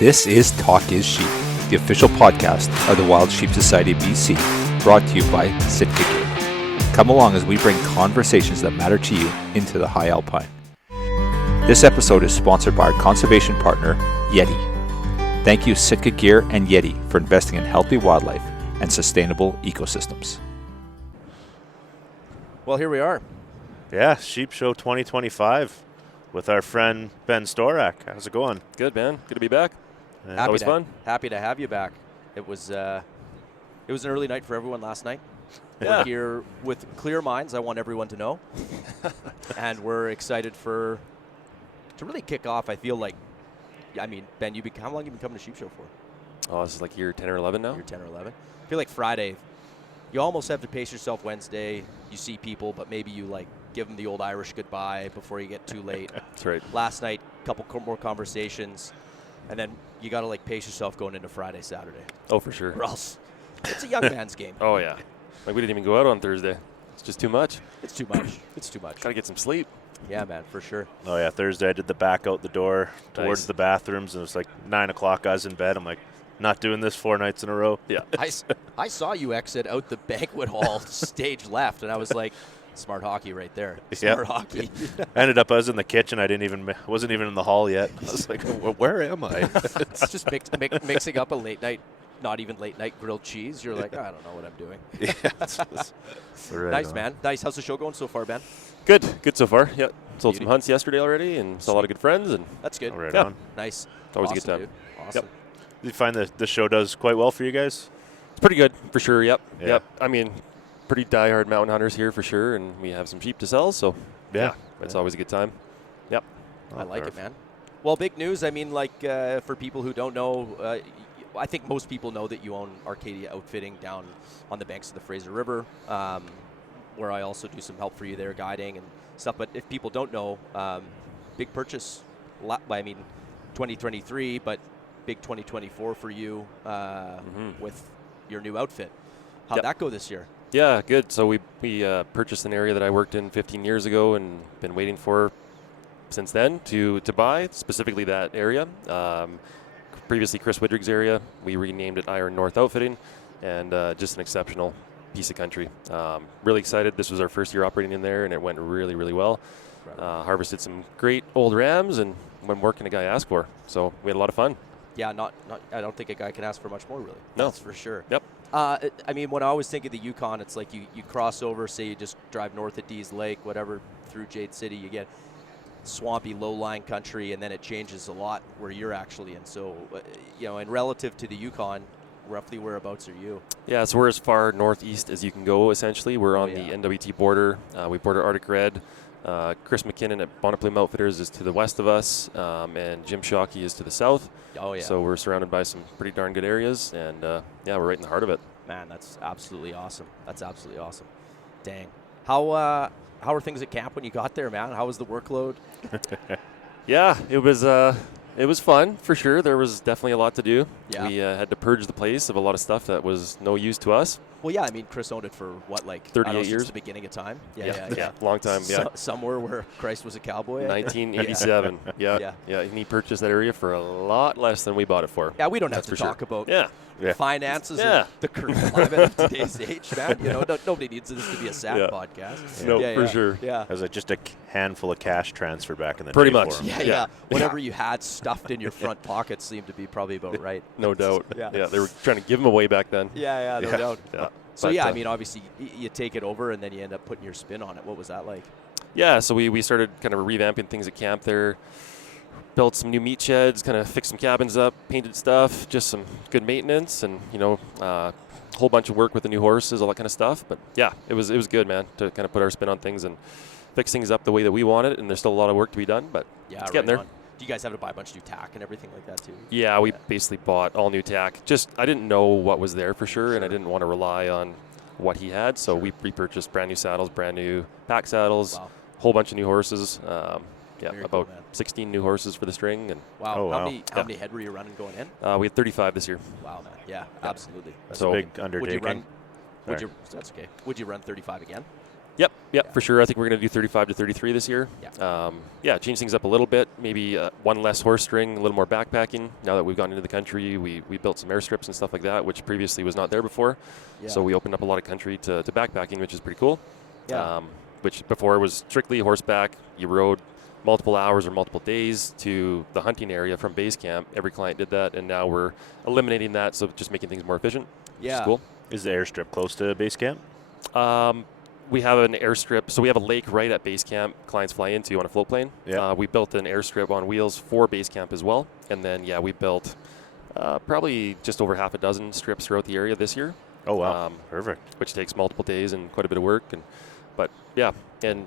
This is Talk is Sheep, the official podcast of the Wild Sheep Society of BC, brought to you by Sitka Gear. Come along as we bring conversations that matter to you into the high alpine. This episode is sponsored by our conservation partner, Yeti. Thank you Sitka Gear and Yeti for investing in healthy wildlife and sustainable ecosystems. Well, here we are. Yeah, Sheep Show 2025 with our friend Ben Stourac. How's it going? Good, man. Good to be back. Always fun. Happy to have you back. It was an early night for everyone last night. Yeah. We're here with clear minds, I want everyone to know. And we're excited to really kick off. I feel like, Ben, how long have you been coming to Sheep Show for? Oh, this is like year 10 or 11 now? Year 10 or 11. I feel like Friday, you almost have to pace yourself. Wednesday, you see people, but maybe you give them the old Irish goodbye before you get too late. That's right. Last night, a couple more conversations, and then you got to pace yourself going into Friday, Saturday. Oh, for sure. Or else it's a young man's game. Oh, yeah. We didn't even go out on Thursday. It's just too much. It's too much. It's too much. Got to get some sleep. Yeah, man, for sure. Oh, yeah, Thursday I did the back out the door towards the bathrooms, and it was like 9 o'clock. I was in bed. I'm like, not doing this 4 nights in a row. Yeah. I saw you exit out the banquet hall stage left, and I was like, smart hockey right there. Smart hockey. I was in the kitchen. Wasn't even in the hall yet. I was like, where am I? It's just mixing up a late night, not even late night grilled cheese. You're like, I don't know what I'm doing. Yeah, nice, man. Nice. How's the show going so far, Ben? Good so far. Yeah. Sold some hunts yesterday already and saw a lot of good friends. And that's good. Right on. Nice. It's always awesome, a good time. Dude. Awesome. Yep. Do you find that the show does quite well for you guys? It's pretty good for sure. Yep. Yeah. Yep. Pretty diehard mountain hunters here for sure, and we have some sheep to sell, so yeah. It's always a good time. Yep. I like it, man. Well, big news. For people who don't know, I think most people know that you own Arcadia Outfitting down on the banks of the Fraser River, where I also do some help for you there, guiding and stuff. But if people don't know, big purchase, 2023, but big 2024 for you with your new outfit. How'd that go this year? Yeah, good. So we purchased an area that I worked in 15 years ago and been waiting for since then to buy, specifically that area. Previously Chris Widrig's area. We renamed it Iron North Outfitting, and just an exceptional piece of country. Really excited. This was our first year operating in there, and it went really, really well. Harvested some great old rams, and when more can a guy ask for? So we had a lot of fun. Yeah, I don't think a guy can ask for much more, really. No. That's for sure. Yep. When I always think of the Yukon, it's like you cross over, say you just drive north of Dease Lake, whatever, through Jade City, you get swampy, low-lying country, and then it changes a lot where you're actually in. So, and relative to the Yukon, roughly whereabouts are you? Yeah, so we're as far northeast as you can go, essentially. We're on the NWT border. We border Arctic Red. Chris McKinnon at Bonaplume Outfitters is to the west of us, and Jim Shockey is to the south. Oh, yeah. So we're surrounded by some pretty darn good areas, and we're right in the heart of it. Man, that's absolutely awesome. Dang. How are things at camp when you got there, man? How was the workload? Yeah, it was fun for sure. There was definitely a lot to do. Yeah. We had to purge the place of a lot of stuff that was no use to us. Well, yeah, Chris owned it for 38 years? Since the beginning of time. Yeah, long time. Yeah, somewhere where Christ was a cowboy. 1987. Yeah. And he purchased that area for a lot less than we bought it for. Yeah, we don't have to talk about finances and the current climate of today's age, man. Nobody needs this to be a sad podcast. No, for sure. Yeah, it was just a handful of cash transfer back in the pretty day much. For him. Yeah. Whatever you had stuffed in your front pocket seemed to be probably about right. No doubt. Yeah, they were trying to give them away back then. Yeah, no doubt. Yeah. So, obviously, you take it over, and then you end up putting your spin on it. What was that like? Yeah, so we started kind of revamping things at camp there, built some new meat sheds, kind of fixed some cabins up, painted stuff, just some good maintenance, and, a whole bunch of work with the new horses, all that kind of stuff. But, yeah, it was good, man, to kind of put our spin on things and fix things up the way that we want it, and there's still a lot of work to be done, but it's getting there. Do you guys have to buy a bunch of new tack and everything like that too? Yeah, we basically bought all new tack. I didn't know what was there for sure, and I didn't want to rely on what he had, so we repurchased brand new saddles, brand new pack saddles, whole bunch of new horses. Very about cool, 16 new horses for the string. And wow. How many head were you running going in? We had 35 this year. Wow, man. Yeah, absolutely. That's a big undertaking. That's okay. Would you run 35 again? Yep, Yeah. for sure. I think we're going to do 35 to 33 this year. Yeah. Change things up a little bit. Maybe one less horse string, a little more backpacking. Now that we've gone into the country, we built some airstrips and stuff like that, which previously was not there before. Yeah. So we opened up a lot of country to backpacking, which is pretty cool. Yeah. Which before was strictly horseback. You rode multiple hours or multiple days to the hunting area from base camp. Every client did that, and now we're eliminating that, so just making things more efficient, which is cool. Is the airstrip close to base camp? We have an airstrip, so we have a lake right at base camp clients fly into on a float plane. Yeah. We built an airstrip on wheels for base camp as well, and then we built probably just over half a dozen strips throughout the area this year. Oh wow, perfect. Which takes multiple days and quite a bit of work, and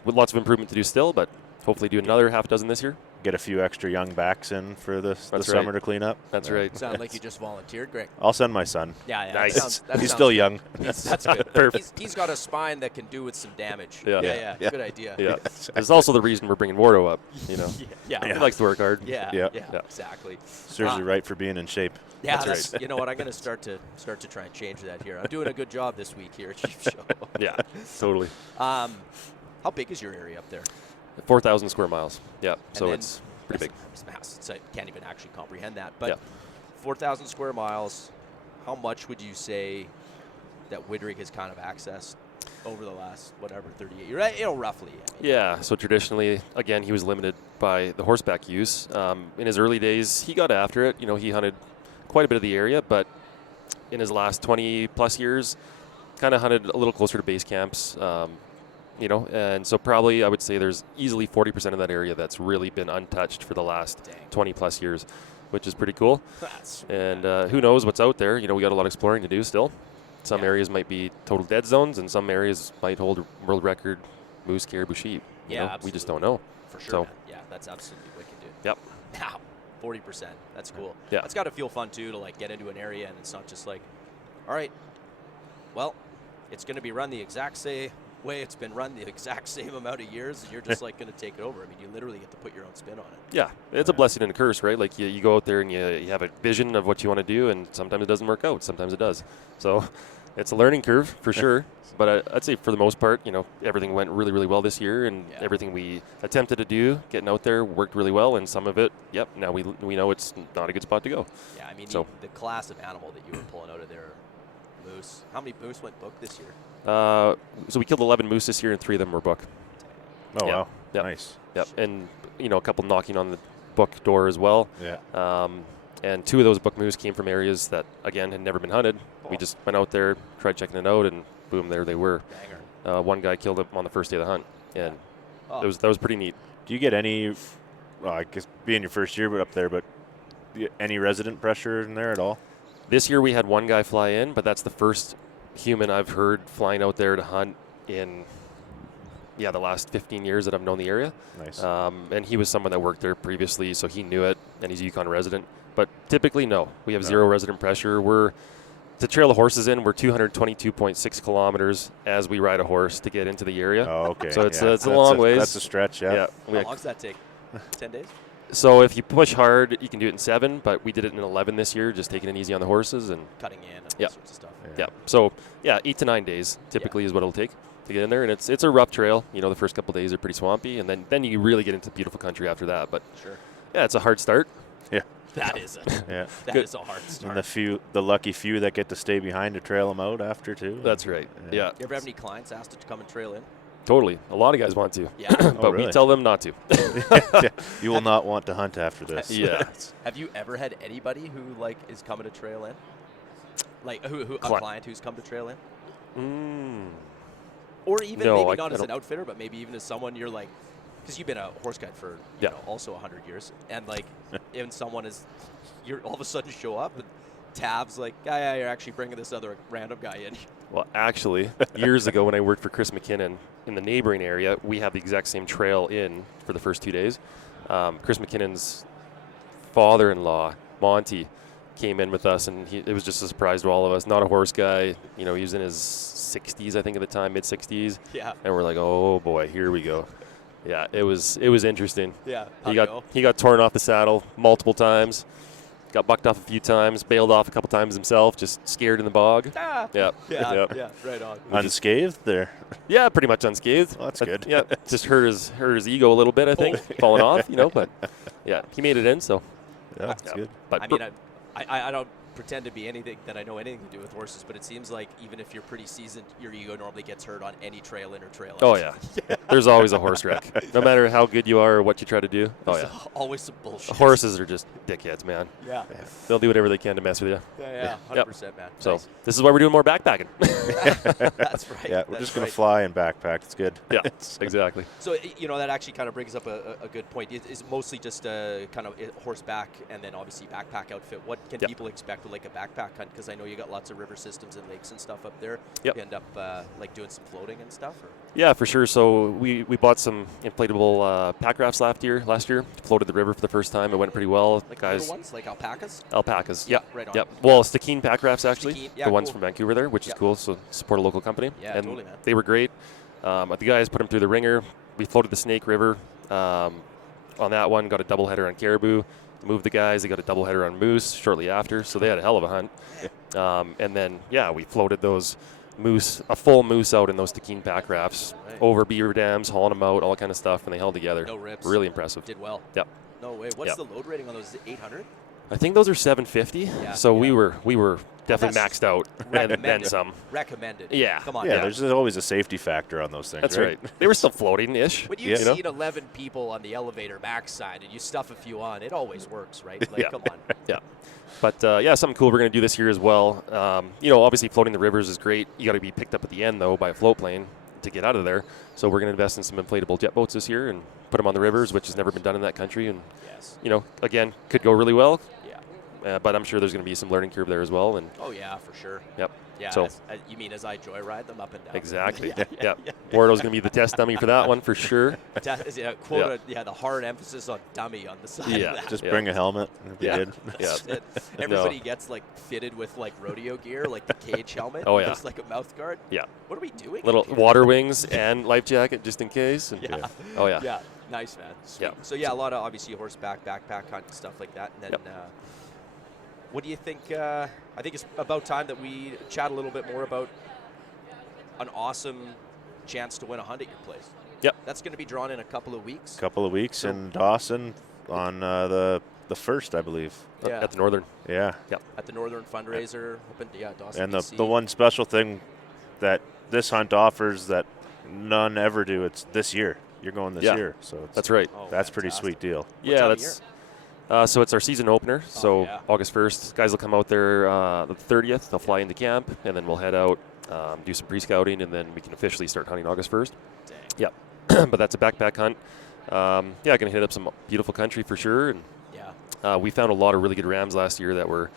with lots of improvement to do still, but hopefully do another half dozen this year. Get a few extra young backs in for the right. summer to clean up. That's right. Sound like you just volunteered, Greg. I'll send my son. Yeah. Nice. He's still young. That's good. Perfect. He's got a spine that can do with some damage. Yeah. Good idea. Yeah. It's also the reason we're bringing Wardo up. You know, Yeah. he likes to work hard. Yeah. Exactly. Serves you right for being in shape. Yeah, That's right. You know what? I'm going to start to try and change that here. I'm doing a good job this week here at Sheep Show. Yeah, totally. How big is your area up there? 4,000 square miles. Yeah, so then it's pretty big. It's massive. So I can't even actually comprehend that. But Yeah. 4,000 square miles, how much would you say that Widrig has kind of accessed over the last, 38 years? Right? Roughly. Yeah, so traditionally, again, he was limited by the horseback use. In his early days, he got after it. You know, he hunted quite a bit of the area, but in his last 20-plus years, kind of hunted a little closer to base camps. And so probably I would say there's easily 40% of that area that's really been untouched for the last 20-plus years, which is pretty cool. And who knows what's out there. You know, we got a lot of exploring to do still. Some areas might be total dead zones, and some areas might hold world record moose, caribou, sheep. We just don't know. For sure. So, yeah, that's absolutely wicked, dude. Yep. Wow, 40%. That's cool. Yeah. It's got to feel fun, too, to, get into an area, and it's not just like, all right, well, it's going to be run the exact same way it's been run the exact same amount of years, and you're just, going to take it over. I mean, you literally get to put your own spin on it. Yeah, it's a blessing and a curse, right? Like, you go out there and you have a vision of what you want to do, and sometimes it doesn't work out. Sometimes it does. So it's a learning curve for sure. But I'd say for the most part, everything went really, really well this year, and everything we attempted to do, getting out there, worked really well, and some of it, now we know it's not a good spot to go. Yeah, I mean, So, the class of animal that you were pulling out of there, moose. How many moose went booked this year? so we killed 11 moose this year, and 3 of them were buck. Oh, Yeah. wow. Yep. Nice. Yep, and a couple knocking on the buck door as well. Yeah. And 2 of those buck moose came from areas that, again, had never been hunted. We just went out there, tried checking it out, and boom, there they were. Banger. One guy killed him on the first day of the hunt, and Oh. that was pretty neat. Do you get any, I guess being your first year but up there, but any resident pressure in there at all? This year we had one guy fly in, but that's the first human I've heard flying out there to hunt in, the last 15 years that I've known the area. Nice. And he was someone that worked there previously, so he knew it, and he's a Yukon resident. But typically, no. We have zero resident pressure. To trail the horses in, we're 222.6 kilometers as we ride a horse to get into the area. Oh, okay. So it's a long ways. That's a stretch, yeah. How long does that take? 10 days? So if you push hard, you can do it in 7, but we did it in 11 this year, just taking it easy on the horses. And Cutting in and Yeah. all sorts of stuff. yeah, so 8 to 9 days typically is what it'll take to get in there, and it's a rough trail. The first couple days are pretty swampy, and then you really get into beautiful country after that. But Sure. yeah, it's a hard start. That is Yeah. That is a hard start. And the lucky few that get to stay behind to trail them out after too. That's right. Yeah, You ever have any clients asked to come and trail in? totally. A lot of guys want to, Yeah. but really? we tell them not to. Yeah. You will not want to hunt after this. Yeah. Have you ever had anybody who is coming to trail in? A client who's come to trail in? Or even No, maybe not I as an don't- outfitter, but maybe even as someone you're because you've been a horse guide for also 100 years, and even someone you're all of a sudden show up and Tab's yeah, you're actually bringing this other random guy in. Well, actually, years ago when I worked for Chris McKinnon in the neighboring area, we had the exact same trail in for the first 2 days. Chris McKinnon's father-in-law, Monty, came in with us, and it was just a surprise to all of us. Not a horse guy. He was in his 60s, I think, at the time, mid-60s. Yeah. And we're like, oh, boy, here we go. Yeah, it was interesting. Yeah. He got torn off the saddle multiple times. got bucked off a few times, bailed off a couple times himself, just scared in the bog. Yeah, right on. Unscathed there. Yeah, pretty much unscathed. Well, that's good. Yeah, just hurt his ego a little bit, I think, falling off, but yeah, he made it in, so. Yeah, that's good. But I mean, I don't pretend to be anything that I know anything to do with horses, but it seems like even if you're pretty seasoned, your ego normally gets hurt on any trail in or trail out. Oh, yeah. There's always a horse wreck. No matter how good you are or what you try to do. There's always some bullshit. Horses are just dickheads, man. Yeah. They'll do whatever they can to mess with you. Yeah, 100%, man. So Nice. this is why we're doing more backpacking. That's right. Yeah, we're just going to fly and backpack. It's good. Yeah, exactly. So, that actually kind of brings up a good point. It's mostly just kind of horseback and then obviously backpack outfit. What can people expect with like a backpack hunt? Because I know you got lots of river systems and lakes and stuff up there. Yep. You end up like doing some floating and stuff? Or? Yeah, for sure. So we bought some inflatable pack rafts last year. Floated the river for the first time. It went pretty well. Like guys. little ones, like alpacas? Alpacas. Yeah. Right on. Yep. Well, Stikine pack rafts actually. Stikine, yeah, the ones cool. from Vancouver there, which is cool. So support a local company. Yeah, and totally, man. they were great. The guys put them through the ringer. We floated the Snake River. On that one, got a doubleheader on caribou. Moved the guys. They got a doubleheader on moose shortly after. So they had a hell of a hunt. And then, we floated those a full moose out in those Stikine pack rafts over beaver dams, hauling them out, all that kind of stuff, and they held together. No rips. Really impressive. Did well. Yep. No way. What's the load rating on those? 800? I think those are 750. Yeah, so we were definitely maxed out and then some. Recommended. Yeah. Come on. Yeah, there's always a safety factor on those things. That's right. They were still floating-ish. When you've seen 11 people on the elevator max side and you stuff a few on, it always works, right? Like, come on. Yeah. But, something cool we're going to do this year as well. Obviously floating the rivers is great. You got to be picked up at the end, though, by a float plane to get out of there. So we're going to invest in some inflatable jet boats this year and put them on the rivers, which has never been done in that country. And, again, could go really well. But I'm sure there's going to be some learning curve there as well. And oh, yeah, for sure. Yep. Yeah, so, you mean as I joyride them up and down? Exactly. yeah. Wardo's going to be the test dummy for that one for sure. The hard emphasis on dummy on the side of that. Just bring a helmet. It'll be good. Yeah. Everybody gets like fitted with like rodeo gear, like the cage helmet. Oh, yeah. Looks like a mouth guard. Yeah. What are we doing? Little water wings and life jacket just in case. And, Oh, yeah. Yeah. Nice, man. Sweet. Yeah. So, a lot of obviously horseback, backpack hunt and stuff like that. And then what do you think? I think it's about time that we chat a little bit more about an awesome chance to win a hunt at your place. Yep. That's going to be drawn in a couple of weeks. So in Dawson on the 1st, I believe. At the Northern. Yeah. Yep. At the Northern Fundraiser, Dawson, and BC. the one special thing that this hunt offers that none ever do, it's this year. You're going this year. So that's right. That's a pretty sweet deal. That's so it's our season opener. So August 1st, guys will come out there the 30th. They'll fly into camp, and then we'll head out, do some pre-scouting, and then we can officially start hunting August 1st. Dang. Yeah. But that's a backpack hunt. Going to hit up some beautiful country for sure. And we found a lot of really good rams last year that were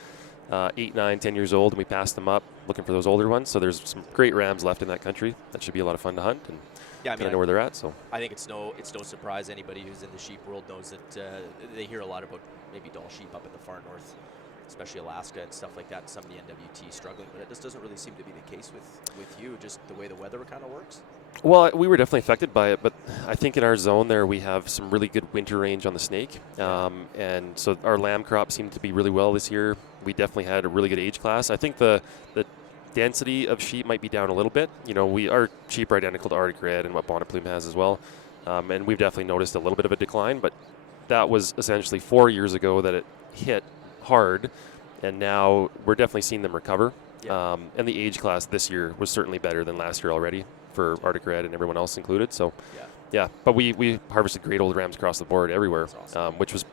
8, 9, 10 years old, and we passed them up looking for those older ones. So there's some great rams left in that country. That should be a lot of fun to hunt. And I know where they're at. So I think it's no surprise anybody who's in the sheep world knows that they hear a lot about maybe Dall sheep up in the far north, especially Alaska and stuff like that, and some of the NWT struggling. But it just doesn't really seem to be the case with you, just the way the weather kind of works. Well, we were definitely affected by it, but I think in our zone there we have some really good winter range on the snake, and so our lamb crop seemed to be really well this year. We definitely had a really good age class. I think the density of sheep might be down a little bit. Our sheep are identical to Arctic Red and what Bonnet Plume has as well, and we've definitely noticed a little bit of a decline, but that was essentially 4 years ago that it hit hard, and now we're definitely seeing them recover. Yeah. And the age class this year was certainly better than last year already for Arctic Red and everyone else included. So, but we harvested great old rams across the board everywhere, awesome. Which was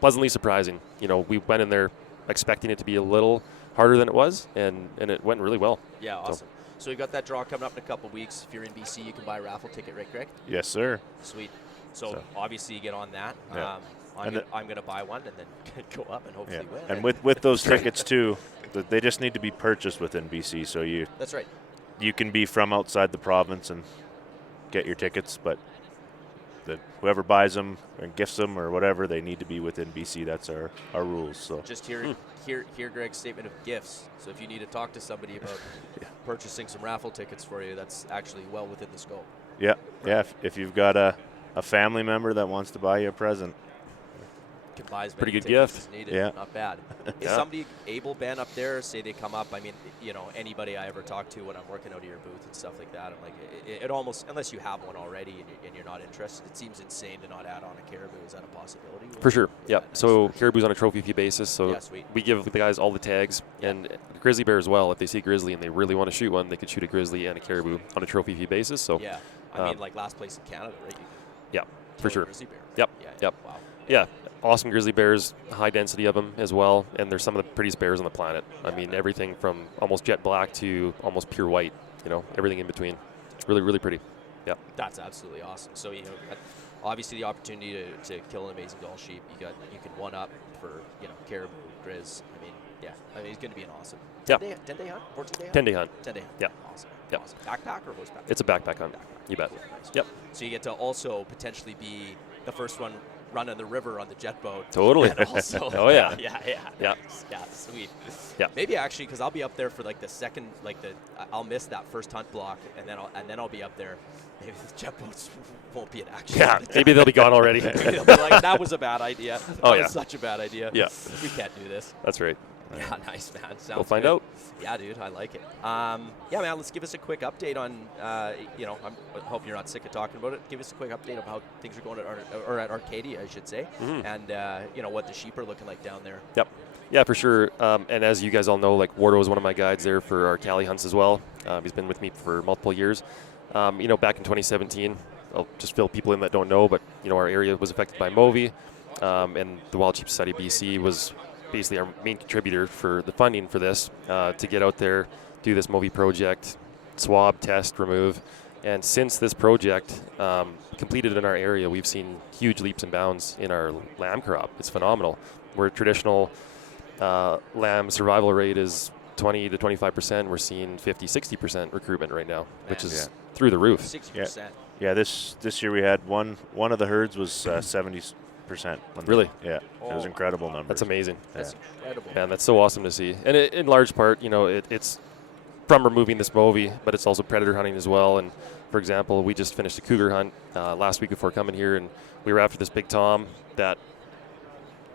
pleasantly surprising. We went in there expecting it to be a little harder than it was, and it went really well. Yeah, awesome. So you got that draw coming up in a couple weeks. If you're in BC, you can buy a raffle ticket, right, Greg? Yes, sir. Sweet. So obviously you get on that. Yeah. I'm going to buy one and then go up and hopefully win. And with those tickets too, they just need to be purchased within BC. So that's right. You can be from outside the province and get your tickets, but whoever buys them and gifts them or whatever, they need to be within BC. That's our rules. So just hear Greg's statement of gifts. So if you need to talk to somebody about purchasing some raffle tickets for you, that's actually well within the scope. Yeah, right. Yeah. If you've got a family member that wants to buy you a present, Can buy as many Pretty good tickets gift. as needed. Yeah. Not bad. Is Yeah. somebody able, Ben, up there, say they come up? I mean, anybody I ever talk to when I'm working out of your booth and stuff like that, I'm like, it almost, unless you have one already and you're not interested, it seems insane to not add on a caribou. Is that a possibility? For sure. Yeah, Yep. nice. So caribou's on a trophy fee basis. So Yeah, sweet. we give the guys all the tags, Yeah. and grizzly bear as well. If they see grizzly and they really want to shoot one, they could shoot a grizzly and a caribou on a trophy fee basis. So Yeah. I mean, like last place in Canada, right? You can yeah, kill for a sure. grizzly bear, right? Yep, Yeah. yep. Wow. Yeah, awesome grizzly bears, high density of them as well, and they're some of the prettiest bears on the planet. I mean, everything from almost jet black to almost pure white. Everything in between. Really, really pretty. Yeah. That's absolutely awesome. So obviously the opportunity to kill an amazing Dall sheep. You can one up for caribou, grizz. I mean, it's going to be an awesome. Yeah. 10-day hunt, 14-day hunt. 10-day hunt. 10-day hunt. Yeah. Awesome. Yep. Awesome. Backpack or horseback? It's a backpack hunt. You bet. Cool. Nice. Yep. So you get to also potentially be the first one running the river on the jet boat. Totally. And also, Oh, yeah. yeah. Yeah. Yeah, sweet. Yeah. Maybe actually, because I'll be up there for like the second, I'll miss that first hunt block, and then I'll be up there. Maybe the jet boats won't be an action. Yeah. Maybe they'll be gone already. They'll be like, that was a bad idea. That Oh, yeah. was such a bad idea. Yeah. We can't do this. That's right. Yeah, nice, man. Sounds We'll find good. out. Yeah, dude, I like it. Yeah, man, let's give us a quick update on, I hope you're not sick of talking about it. Give us a quick update of how things are going at Arcadia, I should say, and, what the sheep are looking like down there. Yep. Yeah, for sure. And as you guys all know, like Wardo is one of my guides there for our Cali hunts as well. He's been with me for multiple years. Back in 2017, I'll just fill people in that don't know, but, our area was affected by Movi, and the Wild Sheep Society BC was basically our main contributor for the funding for this, to get out there, do this Movi project, swab, test, remove. And since this project completed in our area, we've seen huge leaps and bounds in our lamb crop. It's phenomenal. Where traditional lamb survival rate is 20 to 25%, we're seeing 50, 60% recruitment right now, which is through the roof. 60%. Yeah, this year we had one of the herds was 70%. Really? Yeah, it was incredible numbers. That's amazing. That's incredible. Man, that's so awesome to see. And in large part, it's from removing this Movi, but it's also predator hunting as well. And for example, we just finished a cougar hunt last week before coming here, and we were after this big tom that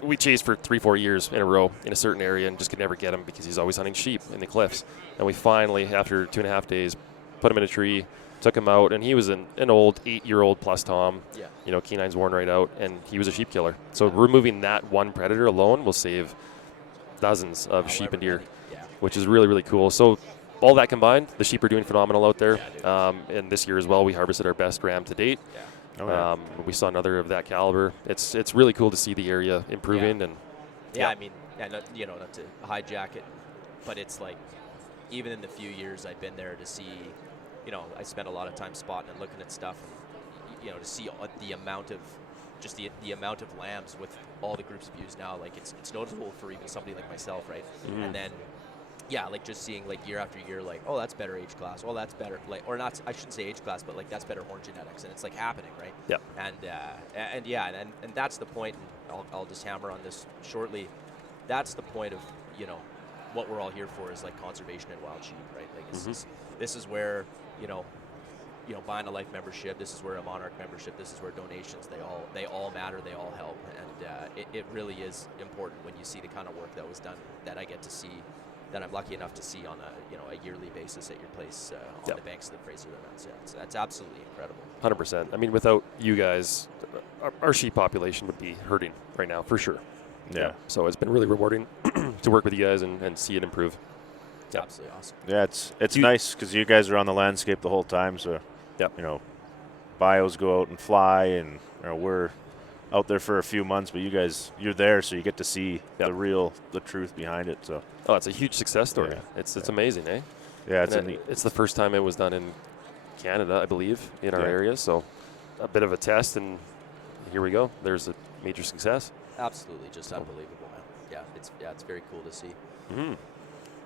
we chased for 3-4 years in a row in a certain area and just could never get him because he's always hunting sheep in the cliffs. And we finally, after 2.5 days, put him in a tree, took him out, and he was an old 8-year-old plus tom. Yeah. Canines worn right out, and he was a sheep killer. So removing that one predator alone will save dozens of sheep and deer, which is really, really cool. So all that combined, the sheep are doing phenomenal out there. And this year as well, we harvested our best ram to date. Yeah. We saw another of that caliber. It's really cool to see the area improving. And I mean, not to hijack it, but it's like, even in the few years I've been there to see, I spent a lot of time spotting and looking at stuff, and, to see the amount of, just the amount of lambs with all the groups of ewes now, like it's noticeable for even somebody like myself, right? Mm-hmm. And then, like just seeing like year after year, like, oh, that's better age class, oh, that's better, like, or not, I shouldn't say age class, but like that's better horn genetics, and it's like happening, right? Yeah. And that's the point, and I'll just hammer on this shortly. That's the point of, what we're all here for is like conservation and wild sheep, right? Like this is where, buying a life membership, this is where a monarch membership, this is where donations, they all matter, they all help, and it really is important when you see the kind of work that was done that I get to see, that I'm lucky enough to see on a yearly basis at your place on the banks of the Fraser River. That's absolutely incredible. 100%. I mean, without you guys, our sheep population would be hurting right now, for sure. Yeah. So it's been really rewarding to work with you guys and see it improve. It's absolutely awesome. Yeah, it's nice because you guys are on the landscape the whole time. So, bios go out and fly, and we're out there for a few months, but you're there, so you get to see the truth behind it. So, it's a huge success story. Yeah. It's amazing, eh? Yeah, it's the first time it was done in Canada, I believe, in our area. So, a bit of a test, and here we go. There's a major success. Absolutely, just unbelievable, man. It's very cool to see. Mm-hmm.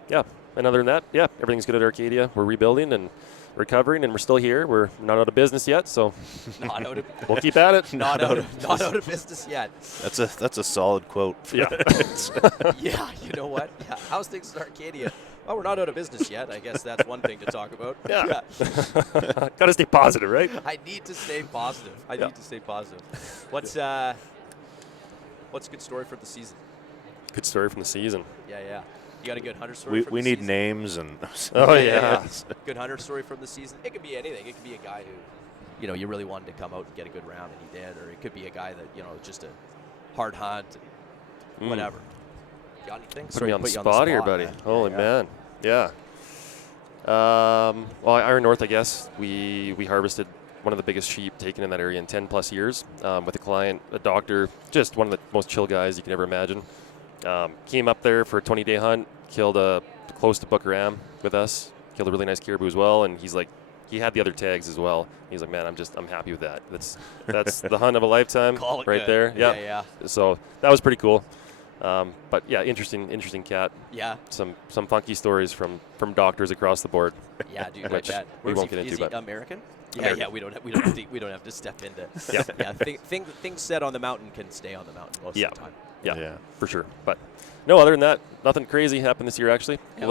Yeah, and other than that, everything's good at Arcadia. We're rebuilding and recovering, and we're still here. We're not out of business yet, so we'll keep at it. Not out of business yet. That's a solid quote. Yeah. Yeah, you know what? Yeah. How's things in Arcadia? Well, we're not out of business yet. I guess that's one thing to talk about. Yeah. Got to stay positive, right? I need to stay positive. I need to stay positive. What's What's a good story for the season? Good story from the season. Yeah. You got a good hunter story from We the need season? names and. Oh, yeah. Good hunter story from the season. It could be anything. It could be a guy who, you really wanted to come out and get a good round and he did, or it could be a guy that, just a hard hunt, whatever. Got anything? Put me on the spot here, buddy. Man. Holy man. Yeah. Well, Iron North, I guess. We harvested one of the biggest sheep taken in that area in 10 plus years with a client, a doctor, just one of the most chill guys you can ever imagine. Came up there for a 20-day hunt, killed a close to buck ram with us, killed a really nice caribou as well, and he's like, he had the other tags as well. He's like, man, I'm happy with that. That's the hunt of a lifetime Call it right good. there. Yeah. So that was pretty cool. But yeah, interesting cat. Yeah. Some funky stories from doctors across the board. Yeah, dude. I Which bet. we won't get Is into, he but American? American. Yeah. We don't have to step into. Yeah. Things said on the mountain can stay on the mountain most of the time. Yeah, for sure. But no, other than that, nothing crazy happened this year actually. Yeah, A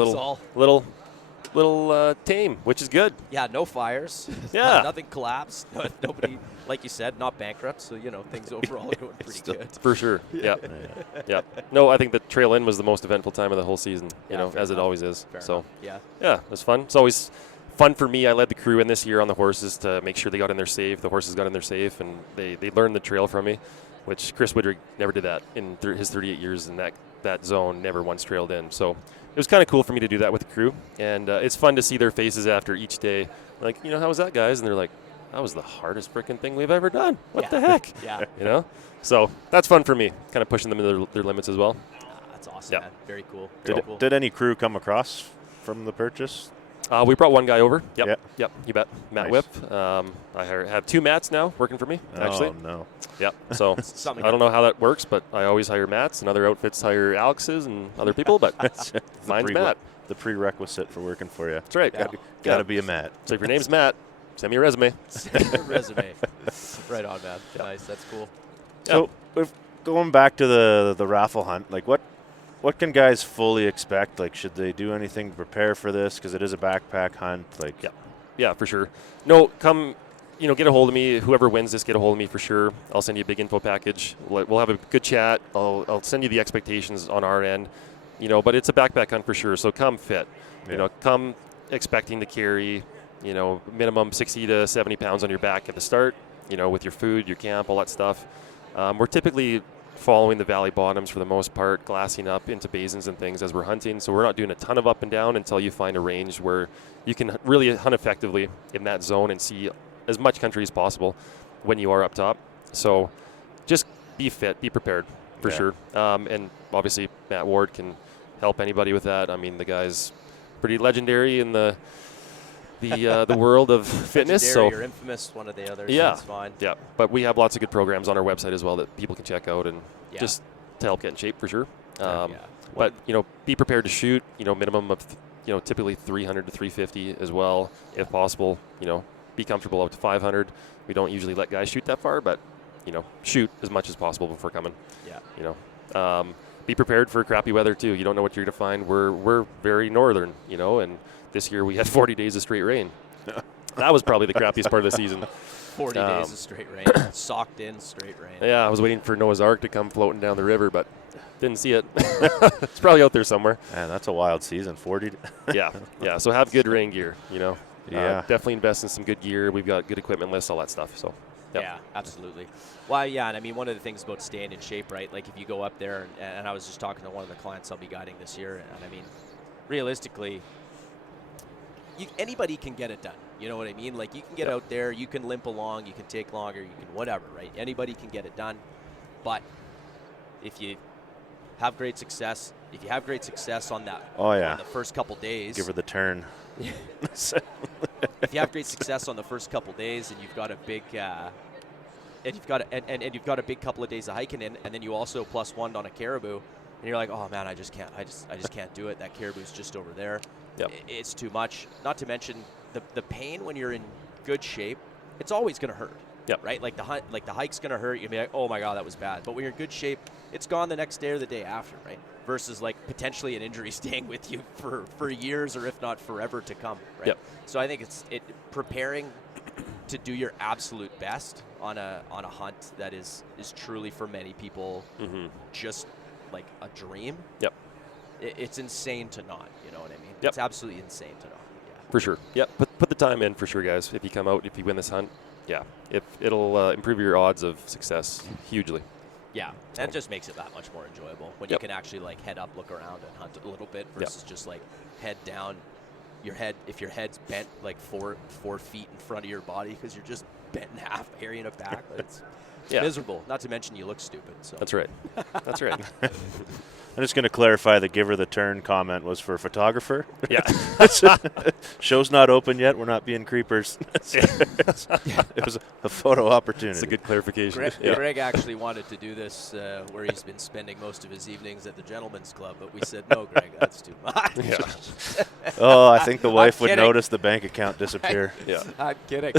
little tame, which is good. Yeah, no fires. Yeah. Nothing collapsed. Nobody, like you said, not bankrupt. So, things overall are going pretty good. For sure. Yeah. No, I think the trail in was the most eventful time of the whole season, Yeah, as fair it enough. always is. Fair So, enough. yeah, it was fun. It's always fun for me. I led the crew in this year on the horses to make sure they got in there safe. The horses got in there safe, and they learned the trail from me, which Chris Widrig never did that in his 38 years in that zone, never once trailed in. So it was kind of cool for me to do that with the crew, and it's fun to see their faces after each day. Like, how was that, guys? And they're like, that was the hardest freaking thing we've ever done. What the heck? Yeah. So that's fun for me, kind of pushing them into their limits as well. That's awesome, Yeah. man. Very cool. Did any crew come across from the purchase? We brought one guy over. Yeah. Yep, you bet. Matt Nice. Whip. I have 2 Matts now working for me, actually. Oh, no. Yep. So Something I don't know how that works, but I always hire Matts, and other outfits hire Alex's and other people, but mine's Matt. The prerequisite for working for you. That's right. Yeah. Got to be a Matt. So if your name's Matt, send me a resume. Resume. Right on, man. Nice. That's cool. So if going back to the raffle hunt, like what can guys fully expect? Like, should they do anything to prepare for this? Because it is a backpack hunt. Like, Yeah, for sure. No, come, get a hold of me. Whoever wins this, get a hold of me for sure. I'll send you a big info package. We'll have a good chat. I'll send you the expectations on our end. But it's a backpack hunt for sure. So come fit. Yeah. Come expecting to carry, minimum 60 to 70 pounds on your back at the start. With your food, your camp, all that stuff. We're typically following the valley bottoms for the most part, glassing up into basins and things as we're hunting. So we're not doing a ton of up and down until you find a range where you can really hunt effectively in that zone and see as much country as possible when you are up top. So just be fit, be prepared for sure. And obviously Matt Ward can help anybody with that. I mean, the guy's pretty legendary in the world of fitness. Legendary So or infamous, one of the others. Yeah. That's fine. yeah, but we have lots of good programs on our website as well that people can check out and just to help get in shape for sure. But be prepared to shoot. Minimum of typically 300 to 350 as well, if possible. Be comfortable up to 500. We don't usually let guys shoot that far, but shoot as much as possible before coming. Yeah. Be prepared for crappy weather too. You don't know what you're going to find. We're very northern, and this year we had 40 days of straight rain. That was probably the crappiest part of the season. 40 days of straight rain. Socked in straight rain. Yeah, I was waiting for Noah's Ark to come floating down the river, but didn't see it. It's probably out there somewhere. Man, that's a wild season. 40. Yeah. So have good rain gear. Yeah. Definitely invest in some good gear. We've got good equipment lists, all that stuff. So. Yep. Yeah, absolutely. Well, yeah, and I mean, one of the things about staying in shape, right? Like if you go up there, and I was just talking to one of the clients I'll be guiding this year, and I mean, realistically, anybody can get it done. You know what I mean? Like you can get out there, you can limp along, you can take longer, you can whatever, right? Anybody can get it done. But if you have great success, on that, on the first couple days, Give her the turn. if you have great success on the first couple days, and you've got a big, and you've got a big couple of days of hiking in, and then you also +1 on a caribou, and you're like, oh man, I just can't do it. That caribou's just over there. Yep. It's too much. Not to mention the pain when you're in good shape. It's always going to hurt. Yep. Right. Like the hike's going to hurt. You'll be like, oh my god, that was bad. But when you're in good shape, it's gone the next day or the day after. Right. Versus like potentially an injury staying with you for years or if not forever to come. Right. Yep. So I think it's preparing to do your absolute best on a hunt that is truly for many people just like a dream. Yep. It's insane to not. You know what I mean? Yep. It's absolutely insane to not. For sure. Yeah. Put the time in for sure, guys. If you come out, if you win this hunt, yeah, it'll improve your odds of success hugely. Yeah, that just makes it that much more enjoyable when you can actually like head up, look around, and hunt a little bit versus just like head down. Your head, if your head's bent like four feet in front of your body because you're just bent in half, carrying it back, it's miserable. Not to mention you look stupid. So That's right. That's right. I'm just going to clarify the give her the turn comment was for a photographer. Yeah. Show's not open yet. We're not being creepers. It was a photo opportunity. It's a good clarification. Greg actually wanted to do this where he's been spending most of his evenings at the Gentlemen's Club, but we said, no, Greg, that's too much. Yeah. Oh, I think the wife would kidding. notice the bank account disappear. Yeah. I'm kidding.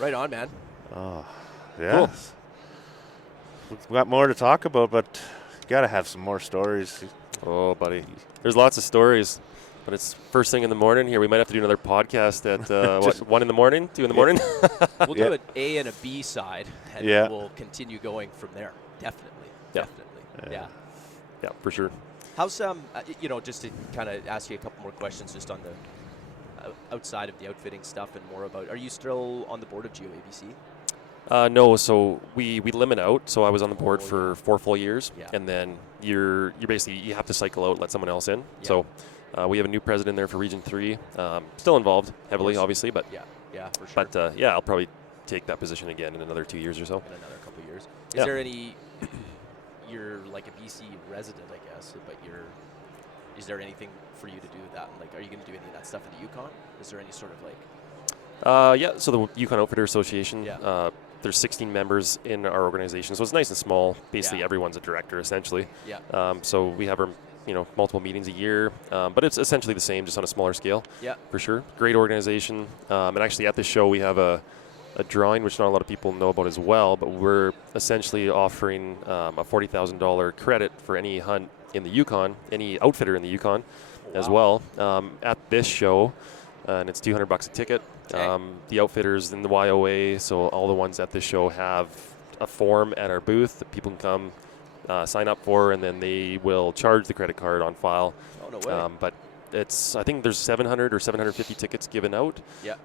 Right on, man. Oh, yeah. Cool. We've got more to talk about, but you got to have some more stories. Oh, buddy. There's lots of stories, but it's first thing in the morning here. We might have to do another podcast at 1 in the morning, 2 in the morning? We'll do an A and a B side, and then we'll continue going from there. Definitely. Yeah, for sure. How's, just to kind of ask you a couple more questions just on the outside of the outfitting stuff and more about, are you still on the board of GeoABC? No, so we limit out. So I was on the board for 4 full years, and then you're basically you have to cycle out, let someone else in. Yeah. So we have a new president there for Region 3. Still involved heavily, obviously, but yeah, for sure. But I'll probably take that position again in another 2 years or so. In another couple of years. Is there any? You're like a BC resident, I guess, but is there anything for you to do that? Like, are you going to do any of that stuff in the Yukon? Is there any sort of like? So the Yukon Outfitter Association. Yeah. There's 16 members in our organization, so it's nice and small. Basically, everyone's a director, essentially. Yeah. So we have our, multiple meetings a year, but it's essentially the same, just on a smaller scale. Yeah. For sure. Great organization. And actually, at this show, we have a drawing, which not a lot of people know about as well, but we're essentially offering a $40,000 credit for any hunt in the Yukon, any outfitter in the Yukon as well, at this show, and it's $200 a ticket. Okay. The outfitters in the YOA, so all the ones at this show have a form at our booth that people can come sign up for, and then they will charge the credit card on file. Oh, no way. But I think there's 700 or 750 tickets given out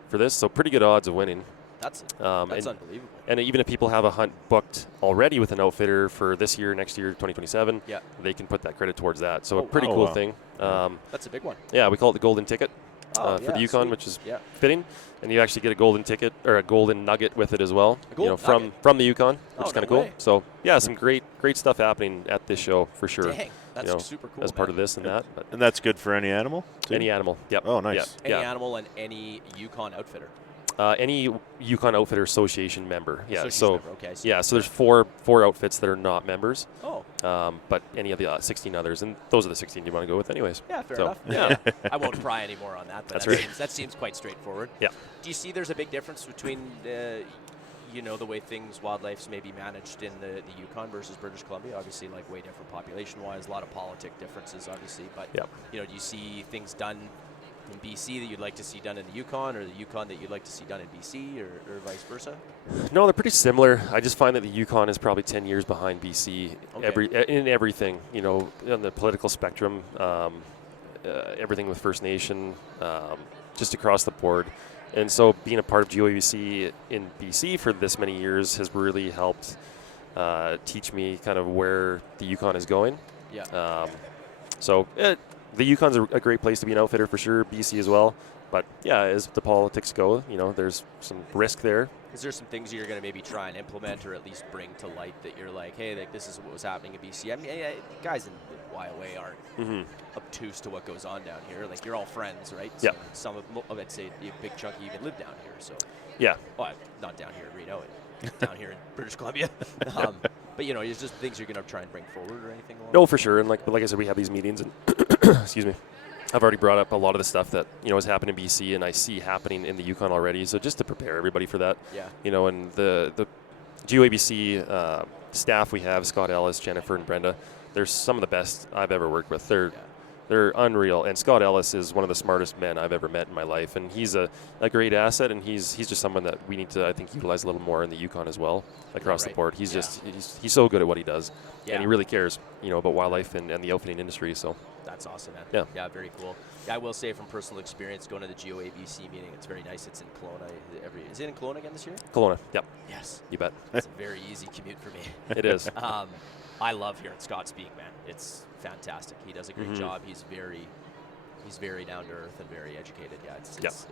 for this, so pretty good odds of winning. That's unbelievable. And even if people have a hunt booked already with an outfitter for this year, next year, 2027, they can put that credit towards that. So a pretty cool thing. That's a big one. Yeah, we call it the golden ticket. For the Yukon, which is fitting, and you actually get a golden ticket or a golden nugget with it as well. From the Yukon, which is kind of cool. So some great stuff happening at this show for sure. Dang, that's super cool. As part of this and that. But and that's good for any animal. Too? Any animal. Yep. Oh, nice. Any animal and any Yukon outfitter. Any Yukon Outfitter Association member. Yeah. So member. Okay, so there's four outfits that are not members. Oh. But any of the 16 others, and those are the 16 you want to go with, anyways. Yeah, fair enough. Yeah. I won't pry anymore on that. But That's right. That seems quite straightforward. Yeah. Do you see there's a big difference between the way wildlife's maybe managed in the Yukon versus British Columbia? Obviously, like way different population-wise, a lot of politic differences, obviously. But do you see things done in BC that you'd like to see done in the Yukon, or the Yukon that you'd like to see done in BC, or vice versa? No, they're pretty similar. I just find that the Yukon is probably 10 years behind BC in everything, on the political spectrum, everything with First Nation, just across the board. And so being a part of GeoABC in BC for this many years has really helped teach me kind of where the Yukon is going. Yeah. The Yukon's a great place to be an outfitter for sure, BC as well. But as the politics go, there's some risk there. Is there some things you're going to maybe try and implement or at least bring to light that you're like, hey, like this is what was happening in BC? I mean, guys in the YOA aren't obtuse to what goes on down here. Like, you're all friends, right? So some of I'd say a big chunk of you even live down here. So well, not down here in Reno, down here in British Columbia. But it's just things you're going to try and bring forward or anything along? No, for sure. And like I said, we have these meetings, and excuse me, I've already brought up a lot of the stuff that has happened in BC, and I see happening in the Yukon already. So just to prepare everybody for that, and the GeoABC staff we have, Scott Ellis, Jennifer, and Brenda, they're some of the best I've ever worked with. They're They're unreal. And Scott Ellis is one of the smartest men I've ever met in my life. And he's a great asset, and he's just someone that we need to, I think, utilize a little more in the Yukon as well, across the board. He's he's so good at what he does. Yeah. And he really cares, about wildlife and the outfitting industry. So That's awesome, man. Yeah. Yeah, very cool. Yeah, I will say from personal experience, going to the GOABC meeting, it's very nice. It's in Kelowna. Is it in Kelowna again this year? Kelowna, yep. Yes. You bet. It's a very easy commute for me. It is. I love hearing Scott speak, man. It's fantastic. He does a great job. He's very down to earth and very educated. Yeah,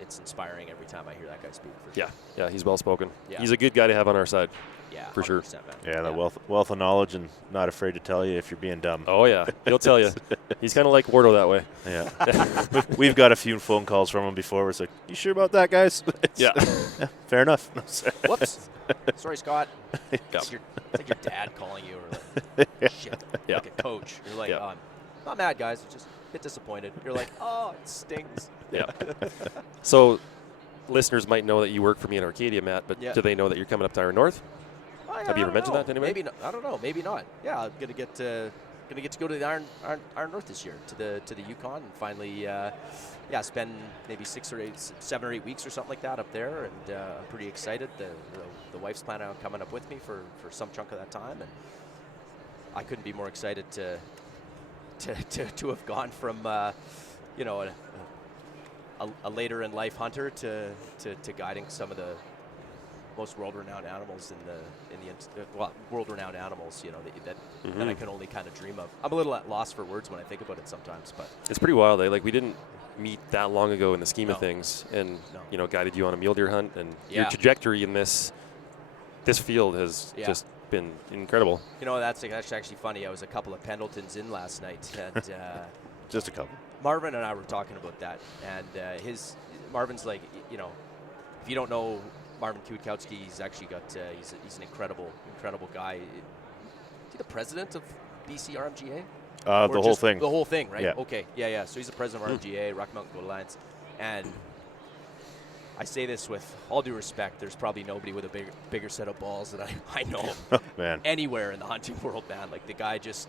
it's inspiring every time I hear that guy speak. For sure. Yeah, he's well spoken. Yeah. He's a good guy to have on our side. Yeah, for sure. Man. Yeah, the wealth of knowledge and not afraid to tell you if you're being dumb. Oh yeah, he'll tell you. He's kind of like Wardo that way. Yeah. We've got a few phone calls from him before. We're like, you sure about that, guys? Yeah. Fair enough. Whoops. Sorry, Scott. It's like your dad calling you, or like, shit, like a coach. You're like, I'm not mad, guys. Just a bit disappointed. You're like, oh, it stings. Yeah. So, listeners might know that you work for me in Arcadia, Matt, but do they know that you're coming up to Iron North? Have you ever mentioned that to anybody? Maybe not, I don't know. Maybe not. Yeah, I'm gonna get to go to the Iron North this year, to the Yukon, and finally, spend maybe 7 or 8 weeks or something like that up there. And I'm pretty excited. The wife's planning on coming up with me for some chunk of that time, and I couldn't be more excited to have gone from a later in life hunter to guiding some of the most world-renowned animals world-renowned animals, that I can only kind of dream of. I'm a little at loss for words when I think about it sometimes, but it's pretty wild. Like, we didn't meet that long ago in the scheme of things, and guided you on a mule deer hunt, and your trajectory in this field has just been incredible. That's actually funny. I was a couple of Pendletons in last night, and just a couple. Marvin and I were talking about that, and Marvin's like, if you don't know Marvin Kwiatkowski, he's actually got he's an incredible guy. Is he the president of BC RMGA? The whole thing. The whole thing, right? Yeah. Okay. Yeah. So he's the president of RMGA, Rocky Mountain Gold Alliance, and I say this with all due respect. There's probably nobody with a bigger set of balls that I know man. anywhere in the hunting world, man. Like, the guy just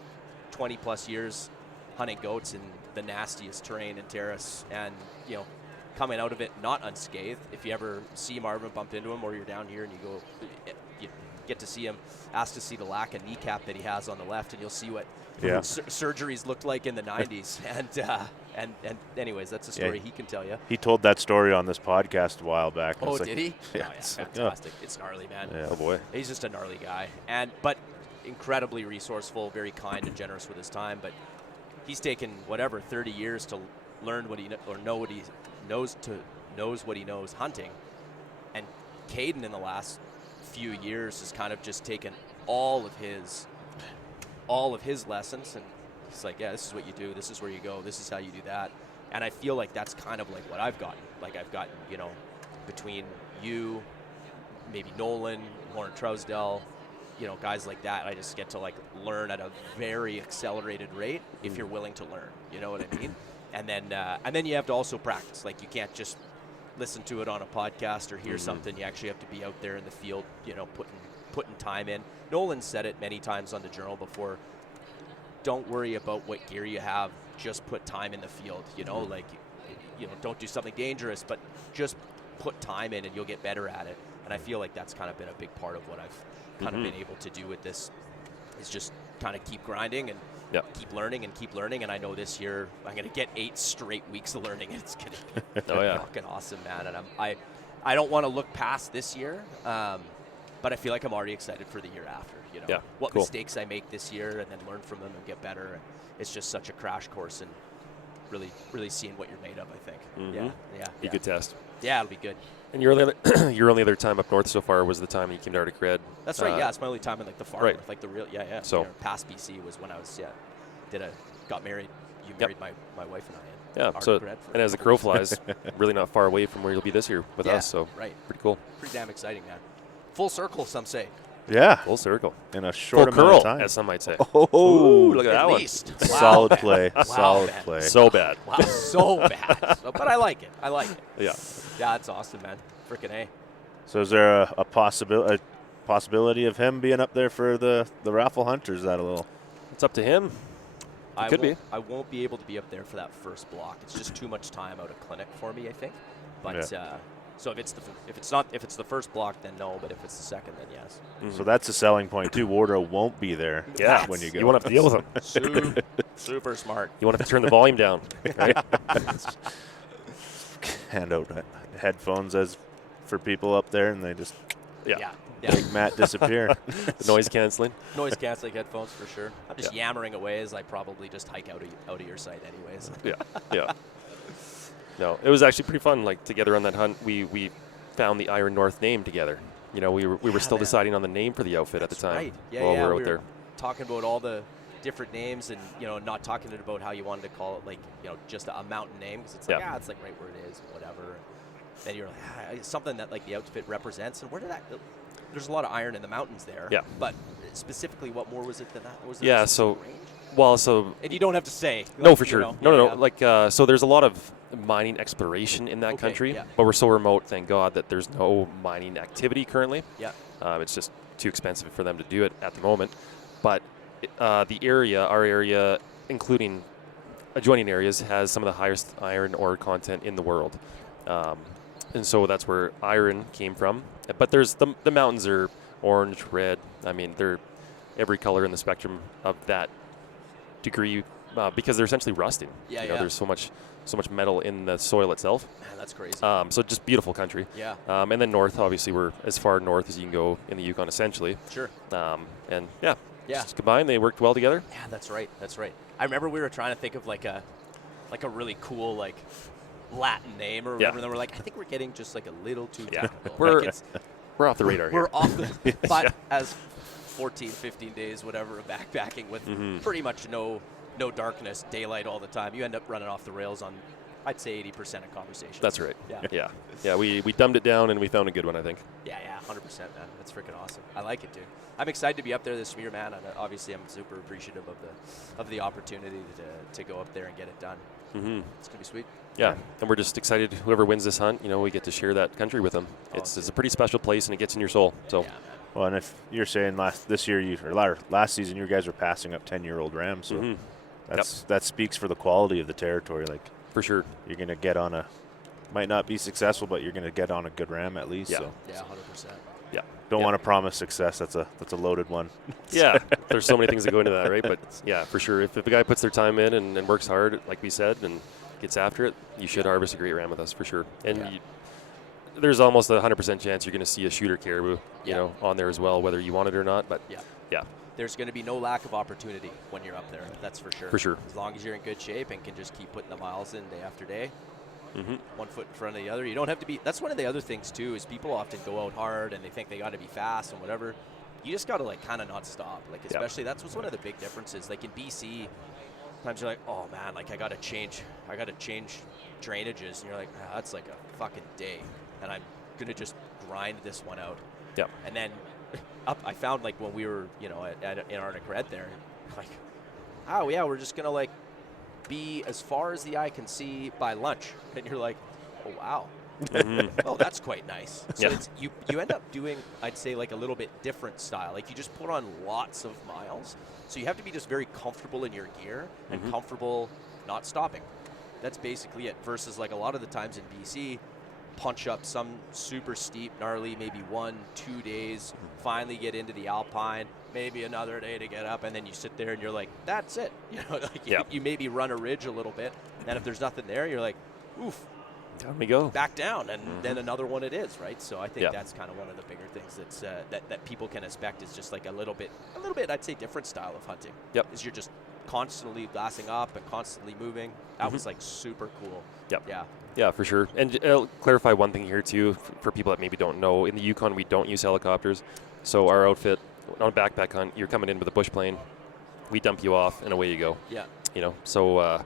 20 plus years hunting goats in the nastiest terrain and terrace, and coming out of it not unscathed. If you ever see Marvin, bump into him, or you're down here and you get to see him, ask to see the lack of kneecap that he has on the left, and you'll see what surgeries looked like in the 90s. And anyways, that's a story he can tell you. He told that story on this podcast a while back. Oh, did he? Yeah, fantastic. It's gnarly, man. Yeah. Oh boy. He's just a gnarly guy, but incredibly resourceful, very kind and generous with his time. But he's taken 30 years to learn what he knows what he knows hunting. And Caden in the last few years has kind of just taken all of his lessons, and he's like, this is what you do, this is where you go, this is how you do that. And I feel like that's kind of like what I've gotten. Like, I've gotten, between you, maybe Nolan, Lauren Trousdale, guys like that, I just get to learn at a very accelerated rate if you're willing to learn. You know what I mean? And then you have to also practice. Like, you can't just listen to it on a podcast or hear something. You actually have to be out there in the field, putting time in. Nolan said it many times on the journal before. Don't worry about what gear you have. Just put time in the field. Don't do something dangerous, but just put time in and you'll get better at it. And I feel like that's kind of been a big part of what I've kind of been able to do with this, is just kind of keep grinding and keep learning. And I know this year I'm going to get 8 straight weeks of learning. It's going to be fucking awesome, man. And I don't want to look past this year, but I feel like I'm already excited for the year after. What mistakes I make this year, and then learn from them and get better. And it's just such a crash course in really seeing what you're made of, I think. Be a good test. Yeah, it'll be good. And your only other time up north so far was the time you came to Arctic Red. That's right. It's my only time in the far north, the real. So past BC was when I was got married. You married my wife and I. Yeah. So, and as the crow flies, really not far away from where you'll be this year with us. So pretty cool. Pretty damn exciting, man. Full circle, some say. Yeah. Full circle. In a short amount amount of of time, as some might say. Oh, look at that one. Solid play. Solid play. So bad. Wow, so bad. But I like it. Yeah. Yeah, it's awesome, man. Freaking A. So is there a possibility of him being up there for the raffle hunt, or is that a little? It's up to him. I won't be able to be up there for that first block. It's just too much time out of clinic for me, I think. But so if it's the first block, then no. But if it's the second, then yes. Mm-hmm. So that's a selling point too. Wardo won't be there. Yeah, when you go. You won't have to deal with him. Super smart. You won't have to turn the volume down. Right? Hand out headphones as for people up there, and they just make Matt disappear. Noise canceling. Noise canceling headphones for sure. I'm just yammering away as I probably just hike out of your sight anyways. Yeah. No, it was actually pretty fun. Like together on that hunt, we found the Iron North name together. You know, we were still deciding on the name for the outfit at the time. Right. Yeah, while we were out there. Were talking about all the different names, and not talking about how you wanted to call it, like just a mountain name, because it's like it's like right where it is, whatever. Then you're like something that like the outfit represents, and where did that? There's a lot of iron in the mountains there. Yeah. But specifically, what more was it than that? Was there so. range? Well, so and you don't have to say. No, for sure. No. Like, so there's a lot of mining exploration in that country, but we're so remote, thank God, that there's no mining activity currently. Yeah. It's just too expensive for them to do it at the moment. But our area, including adjoining areas, has some of the highest iron ore content in the world. And so that's where iron came from. But there's the mountains are orange, red. I mean, they're every color in the spectrum of that degree because they're essentially rusting. There's so much metal in the soil itself. Man, that's crazy. So just beautiful country. Yeah. And then north, obviously, we're as far north as you can go in the Yukon, essentially. Sure. And just combined, they worked well together. Yeah, that's right. I remember we were trying to think of like a really cool like Latin name or whatever. And then we're like, I think we're getting just like a little too technical. We're off the radar here. We're off the but as 14, 15 days, whatever, of backpacking with pretty much no darkness, daylight all the time, you end up running off the rails on, I'd say, 80% of conversations. That's right. Yeah. We dumbed it down and we found a good one, I think. Yeah, 100%, man. That's freaking awesome. I like it, dude. I'm excited to be up there this year, man. And obviously, I'm super appreciative of the opportunity to go up there and get it done. Mm-hmm. It's gonna be sweet. Yeah, and we're just excited. Whoever wins this hunt, we get to share that country with them. It's a pretty special place, and it gets in your soul. So. Yeah, man. Well, and if you're saying last season, you guys were passing up 10-year-old rams, so that speaks for the quality of the territory. Like for sure, you're gonna get on might not be successful, but you're gonna get on a good ram at least. Yeah, so. Yeah, 100%. Yeah. Don't want to promise success. That's a loaded one. Yeah, there's so many things that go into that, right? But yeah, for sure, if a guy puts their time in and works hard, like we said, and gets after it, you should harvest a great ram with us for sure. And there's almost a 100% chance you're going to see a shooter caribou, on there as well, whether you want it or not. But yeah. There's going to be no lack of opportunity when you're up there. That's for sure. For sure. As long as you're in good shape and can just keep putting the miles in day after day, one foot in front of the other. You don't have to be. That's one of the other things too. Is people often go out hard and they think they got to be fast and whatever. You just got to like kind of not stop. Like especially that's what's one of the big differences. Like in BC. Sometimes you're like, oh man, like I gotta change drainages, and you're like, that's like a fucking day, and I'm gonna just grind this one out. Yeah. And then I found like when we were, in Arctic Red there, like, oh yeah, we're just gonna like be as far as the eye can see by lunch, and you're like, oh wow. Oh, that's quite nice. So it's, you end up doing, I'd say, like a little bit different style. Like you just put on lots of miles. So you have to be just very comfortable in your gear and comfortable not stopping. That's basically it. Versus like a lot of the times in BC, punch up some super steep, gnarly, maybe 1-2 days, finally get into the Alpine, maybe another day to get up, and then you sit there and you're like, that's it. You maybe run a ridge a little bit, and then if there's nothing there, you're like, oof. Down we go. Back down, and then another one it is, right? So I think that's kind of one of the bigger things that's that people can expect is just like a little bit, I'd say, different style of hunting. Yep. Is you're just constantly glassing up and constantly moving. That was like super cool. Yep. Yeah. Yeah, for sure. And I'll clarify one thing here too, for people that maybe don't know. In the Yukon, we don't use helicopters. So our outfit on a backpack hunt, you're coming in with a bush plane. We dump you off, and away you go. Yeah. So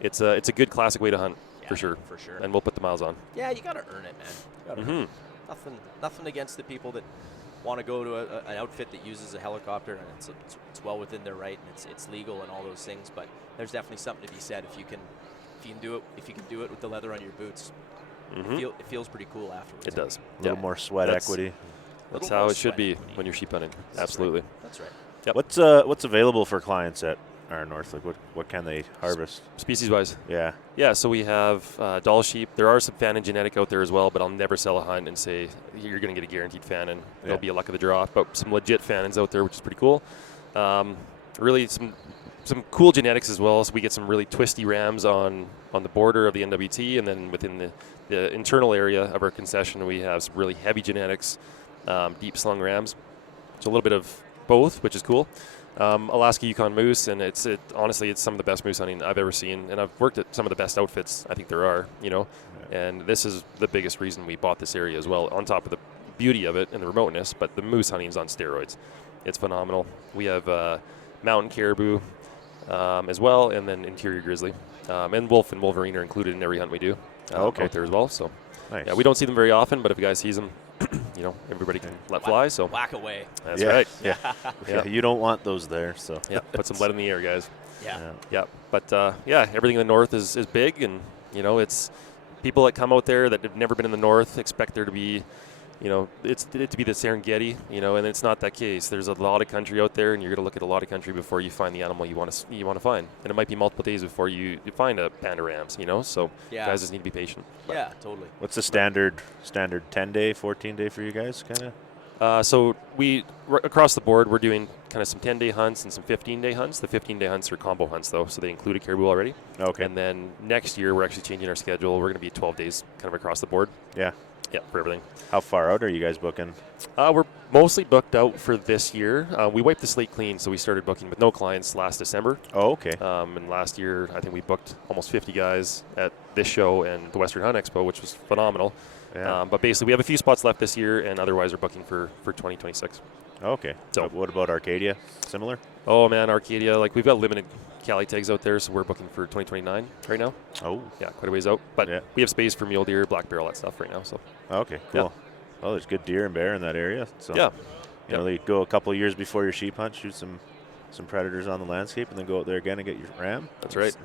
it's a good classic way to hunt. For sure. And we'll put the miles on. Yeah, you got to earn it, man. You gotta earn it. Nothing against the people that want to go to an outfit that uses a helicopter, and it's well within their right, and it's legal and all those things. But there's definitely something to be said if you can do it with the leather on your boots. It feels pretty cool afterwards. It does. A little more sweat equity. That's how it should be when you're sheep hunting. Absolutely. That's right. Yep. What's available for clients at Iron North? Like what can they harvest? Species-wise. Yeah. Yeah, so we have Dall sheep. There are some Fannin genetic out there as well, but I'll never sell a hunt and say you're going to get a guaranteed Fannin. It'll be a luck of the draw. But some legit Fannins out there, which is pretty cool. Really some cool genetics as well. So we get some really twisty rams on the border of the NWT, and then within the internal area of our concession, we have some really heavy genetics, deep slung rams. So a little bit of both, which is cool. Alaska Yukon moose, and honestly, it's some of the best moose hunting I've ever seen, and I've worked at some of the best outfits I think there are, and this is the biggest reason we bought this area as well, on top of the beauty of it and the remoteness, but the moose hunting is on steroids. It's phenomenal. We have mountain caribou as well, and then interior grizzly, and wolf and wolverine are included in every hunt we do out there as well. So nice. Yeah, we don't see them very often, but if a guy sees them, everybody can let fly. So whack away. That's right. Yeah. You don't want those there. So put some lead in the air, guys. Yeah. But everything in the north is big, and it's people that come out there that have never been in the north expect there to be, it's to be the Serengeti, and it's not that case. There's a lot of country out there, and you're going to look at a lot of country before you find the animal you want to find, and it might be multiple days before you find a panda rams, So guys just need to be patient. But yeah, totally. What's the standard 10-day, 14-day for you guys, kind of? So across the board, we're doing kind of some 10-day hunts and some 15-day hunts. The 15-day hunts are combo hunts, though, so they include a caribou already. Okay. And then next year, we're actually changing our schedule. We're going to be 12 days kind of across the board. Yeah. Yeah, for everything. How far out are you guys booking? We're mostly booked out for this year. We wiped the slate clean, so we started booking with no clients last December. Oh, okay. And last year, I think we booked almost 50 guys at this show and the Western Hunt Expo, which was phenomenal. Yeah. But basically, we have a few spots left this year, and otherwise are booking for 2026. Okay. So what about Arcadia? Similar? Oh, man, Arcadia. We've got limited Cali tags out there, so we're booking for 2029 right now. Oh. Yeah, quite a ways out. But we have space for mule deer, black bear, all that stuff right now. So. Okay, cool. Yeah. Well, there's good deer and bear in that area. So yeah. They go a couple of years before your sheep hunt, shoot some predators on the landscape, and then go out there again and get your ram. That's right.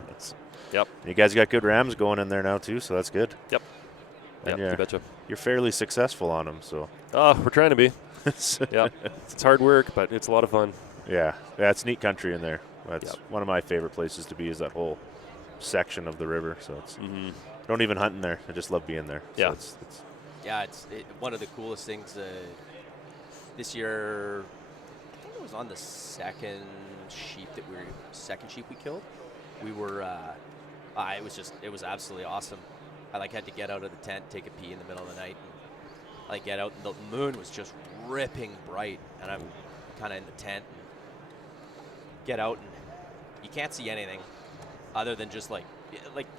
Yep. You guys got good rams going in there now too, so that's good. Yep. And you betcha. You're fairly successful on them, so. Oh, we're trying to be. Yeah. It's hard work, but it's a lot of fun. Yeah, it's neat country in there. That's one of my favorite places to be, is that whole section of the river. So it's don't even hunt in there. I just love being there. Yeah. So it's one of the coolest things this year. I think it was on the second sheep we killed. We were it was absolutely awesome. I had to get out of the tent, take a pee in the middle of the night, and I get out, and the moon was just ripping bright, and I'm kind of in the tent, and get out, and you can't see anything other than just like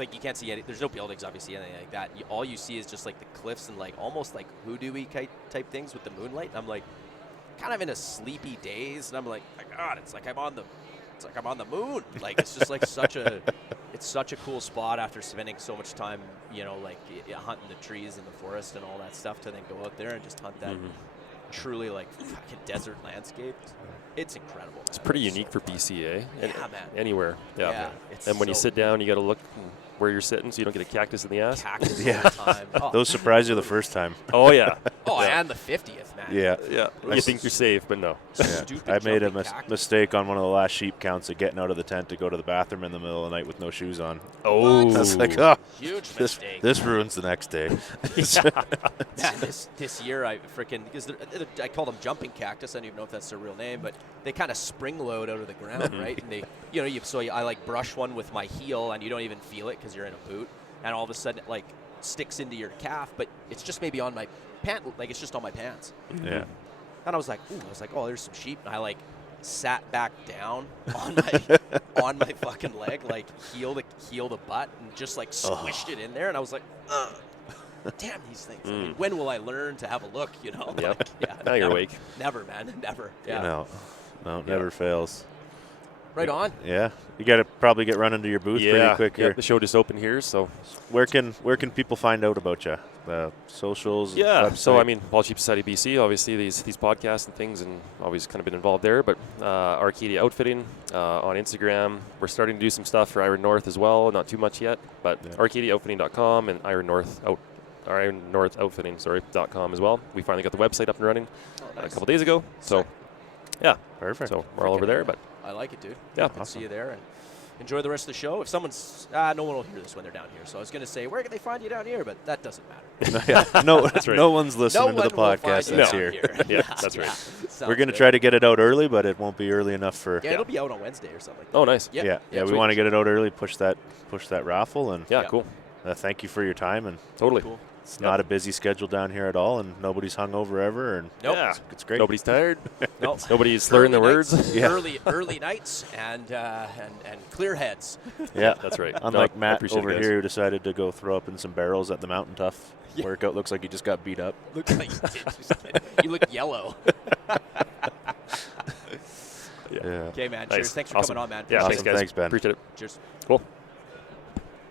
you can't see any. There's no buildings, obviously, anything like that. All you see is just the cliffs and almost like hoodoo-y type things with the moonlight. And I'm kind of in a sleepy daze, and I'm like, my God, it's like I'm on the moon. It's just it's such a cool spot after spending so much time, hunting the trees in the forest and all that stuff, to then go out there and just hunt that truly fucking desert landscape. It's incredible. It's pretty unique for BCA. Yeah, man. Anywhere. Yeah. And when you sit down, you got to look where you're sitting so you don't get a cactus in the ass. Cactus all the time. Oh. Those surprise you the first time. Oh, yeah. And the 50th, man. Yeah. You think you're safe, but no. Stupid I made a mistake on one of the last sheep counts of getting out of the tent to go to the bathroom in the middle of the night with no shoes on. Oh. I was like, huge mistake. This ruins the next day. Man, this year because I call them jumping cactus. I don't even know if that's their real name, but they kind of spring load out of the ground, right? And they, I brush one with my heel, and you don't even feel it because you're in a boot, and all of a sudden it sticks into your calf, but it's just maybe on my pant, it's just on my pants. Yeah. And I was like, oh, there's some sheep. And I sat back down on my fucking leg, heel to butt, and just squished it in there. And I was like, damn these things. I mean, when will I learn to have a look? Yep. Yeah. Now you're awake. Never, man. Never. Yeah. No, never fails. Right on. Yeah. You got to probably get running to your booth pretty quick here. The show just opened here, so. Where can people find out about you? Socials? Yeah. Website? So, Wild Sheep Society BC, obviously these podcasts and things, and always kind of been involved there. But Arcadia Outfitting on Instagram. We're starting to do some stuff for Iron North as well. Not too much yet, but ArcadiaOutfitting.com and Iron North Outfitting.com as well. We finally got the website up and running a couple days ago. So Yeah. Perfect. So we're all over there, but I like it, dude. Yeah. Good to see you there, and enjoy the rest of the show. If someone's no one will hear this when they're down here, so I was going to say where can they find you down here, but that doesn't matter. no, That's right. no one's listening No to the one will find podcast you that's down here. Yeah, that's right. Sounds We're going to good. try to get it out early, but it won't be early enough for. Yeah, it'll be out on Wednesday or something like that. Oh, nice. Yeah, we sweet. want to get it out early, push that raffle, and Yeah, Yeah. cool. thank you for your time. And Totally. Cool. it's not a busy schedule down here at all, and nobody's hungover ever, and Nope. Yeah. it's great. Nobody's tired. Nope. Nobody's slurring the Early words. nights, Yeah. early nights and clear heads. Yeah, That's right. Unlike No, I Matt appreciate over it, guys. here, who decided to go throw up in some barrels at the Mountain Tough Yeah. workout. Looks like he just got beat up. Looks like you did. Just kidding. You look yellow. Yeah. Okay, man. Nice. Cheers. Thanks for Awesome. coming on, man. Yeah, Awesome. Appreciate thanks, guys. Thanks, Ben. Appreciate it. it. Cheers. Cool.